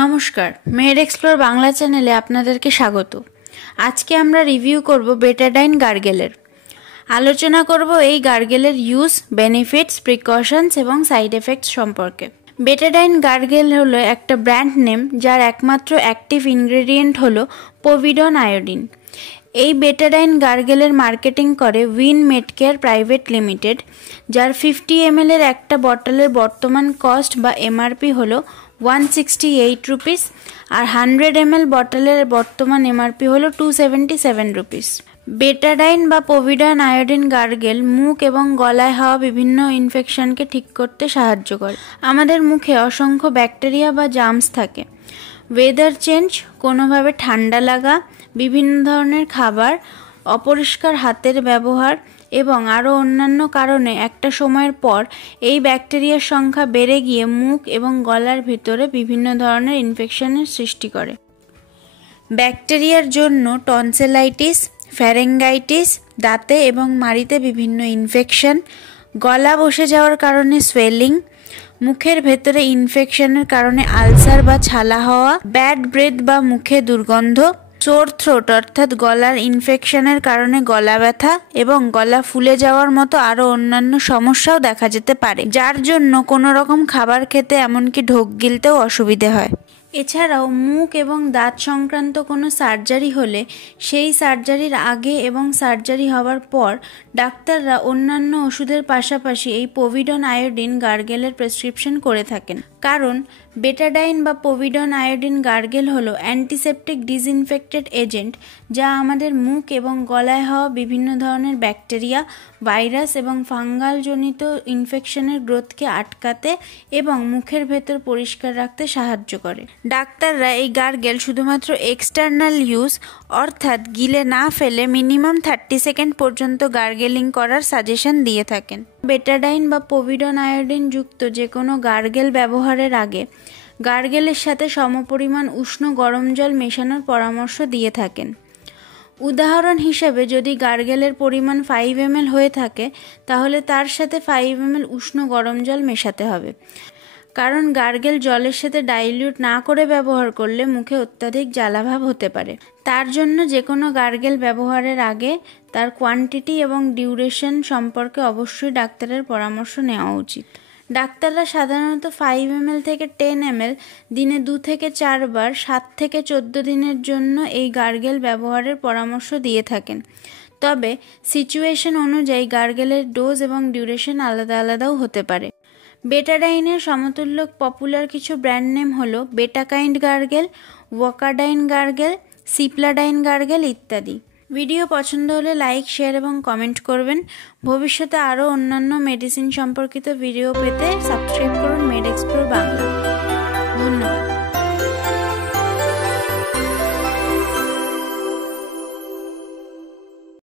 নমস্কার, made explore Bangla চ্যানেলে আপনাদেরকে স্বাগত। আজকে আমরা রিভিউ করব বেটাডাইন গার্গেলের। আলোচনা করব এই গার্গেলের ইউজ, বেনিফিটস, প্রিকশনস এবং সাইড এফেক্টস সম্পর্কে। বেটাডাইন গার্গেল হলো একটা ব্র্যান্ড নেম যার একমাত্র অ্যাক্টিভ ইনগ্রেডিয়েন্ট হলো পোভিডন আয়োডিন। এই বেটাডাইন গার্গেলের মার্কেটিং করে উইন মেডকেয়ার প্রাইভেট লিমিটেড, যার 50 ml এর একটা বটলের বর্তমান কস্ট বা এমআরপি হলো 168 রুপিস আর 100 ml বটলের বর্তমান এমআরপি হলো 277 রুপিস। বেটাডাইন বা পোভিডন আয়োডিন গার্গেল মুখ এবং গলায় হওয়া বিভিন্ন ইনফেকশনকে ঠিক করতে সাহায্য করে। আমাদের মুখে অসংখ্য ব্যাকটেরিয়া বা জার্মস থাকে। ওয়েদার চেঞ্জ, কোনোভাবে ঠান্ডা লাগা, বিভিন্ন ধরনের খাবার, অপরিষ্কার হাতের ব্যবহার এবং আরও অন্যান্য কারণে একটা সময়ের পর এই ব্যাকটেরিয়ার সংখ্যা বেড়ে গিয়ে মুখ এবং গলার ভিতরে বিভিন্ন ধরনের ইনফেকশনের সৃষ্টি করে। ব্যাকটেরিয়ার জন্য টনসিলাইটিস, ফ্যারেঙ্গাইটিস, দাঁতে এবং মাড়িতে বিভিন্ন ইনফেকশন, গলা বসে যাওয়ার কারণে সোয়েলিং, মুখের ভেতরে ইনফেকশনের কারণে আলসার বা ছালা হওয়া, ব্যাড ব্রেথ বা মুখে দুর্গন্ধ, সোর থ্রোট অর্থাৎ গলার ইনফেকশনের কারণে গলা ব্যথা এবং গলা ফুলে যাওয়ার মতো আরও অন্যান্য সমস্যাও দেখা যেতে পারে, যার জন্য কোনো রকম খাবার খেতে এমনকি ঢোক গিলতেও অসুবিধে হয়। এছাড়াও মুখ এবং দাঁত সংক্রান্ত কোনো সার্জারি হলে সেই সার্জারির আগে এবং সার্জারি হওয়ার পর ডাক্তাররা অন্যান্য ওষুধের পাশাপাশি এই পোভিডন আয়োডিন গার্গেলের প্রেসক্রিপশন করে থাকেন। কারণ বেটাডাইন বা পোভিডন আয়োডিন গার্গেল হলো অ্যান্টিসেপটিক ডিসইনফেক্টেড এজেন্ট, যা আমাদের মুখ এবং গলায় হওয়া বিভিন্ন ধরনের ব্যাকটেরিয়া, ভাইরাস এবং ফাঙ্গাল জনিত ইনফেকশনের গ্রোথকে আটকাতে এবং মুখের ভেতর পরিষ্কার রাখতে সাহায্য করে। ডাক্তাররা এই গার্গেল শুধুমাত্র এক্সটার্নাল ইউজ অর্থাৎ গিলে না ফেলে মিনিমাম 30 সেকেন্ড পর্যন্ত গার্গেলিং করার সাজেশন দিয়ে থাকেন। বেটাডাইন বা পোভিডন আয়োডিন যুক্ত যে কোনো গার্গেল ব্যবহারের আগে গার্গেলের সাথে সমপরিমাণ উষ্ণ গরম জল মেশানোর পরামর্শ দিয়ে থাকেন। উদাহরণ হিসেবে যদি গার্গেলের পরিমাণ 5 ml হয়ে থাকে তাহলে তার সাথে 5 ml উষ্ণ গরম জল মেশাতে হবে, কারণ গার্গেল জলের সাথে ডাইলিউট না করে ব্যবহার করলে মুখে অত্যাধিক জ্বালাভাব হতে পারে। তার জন্য যে কোনো গার্গেল ব্যবহারের আগে তার কোয়ান্টিটি এবং ডিউরেশন সম্পর্কে অবশ্যই ডাক্তারের পরামর্শ নেওয়া উচিত। ডাক্তাররা সাধারণত 5 ml থেকে 10 ml দিনে 2 থেকে 4 বার 7 থেকে 14 দিনের জন্য এই গার্গেল ব্যবহারের পরামর্শ দিয়ে থাকেন। তবে সিচুয়েশন অনুযায়ী গার্গেলের ডোজ এবং ডিউরেশন আলাদা আলাদাও হতে পারে। বেটাডাইনের সমতুল্য পপুলার কিছু ব্র্যান্ড নেম হলো বেটাকাইন্ড গার্গেল, ওয়াকাডাইন গার্গেল, সিপ্লাডাইন গার্গেল ইত্যাদি। ভিডিও পছন্দ হলে লাইক, শেয়ার এবং কমেন্ট করবেন। ভবিষ্যতে আরও অন্যান্য মেডিসিন সম্পর্কিত ভিডিও পেতে সাবস্ক্রাইব করুন মেড এক্সপ্লোর বাংলা। ধন্যবাদ।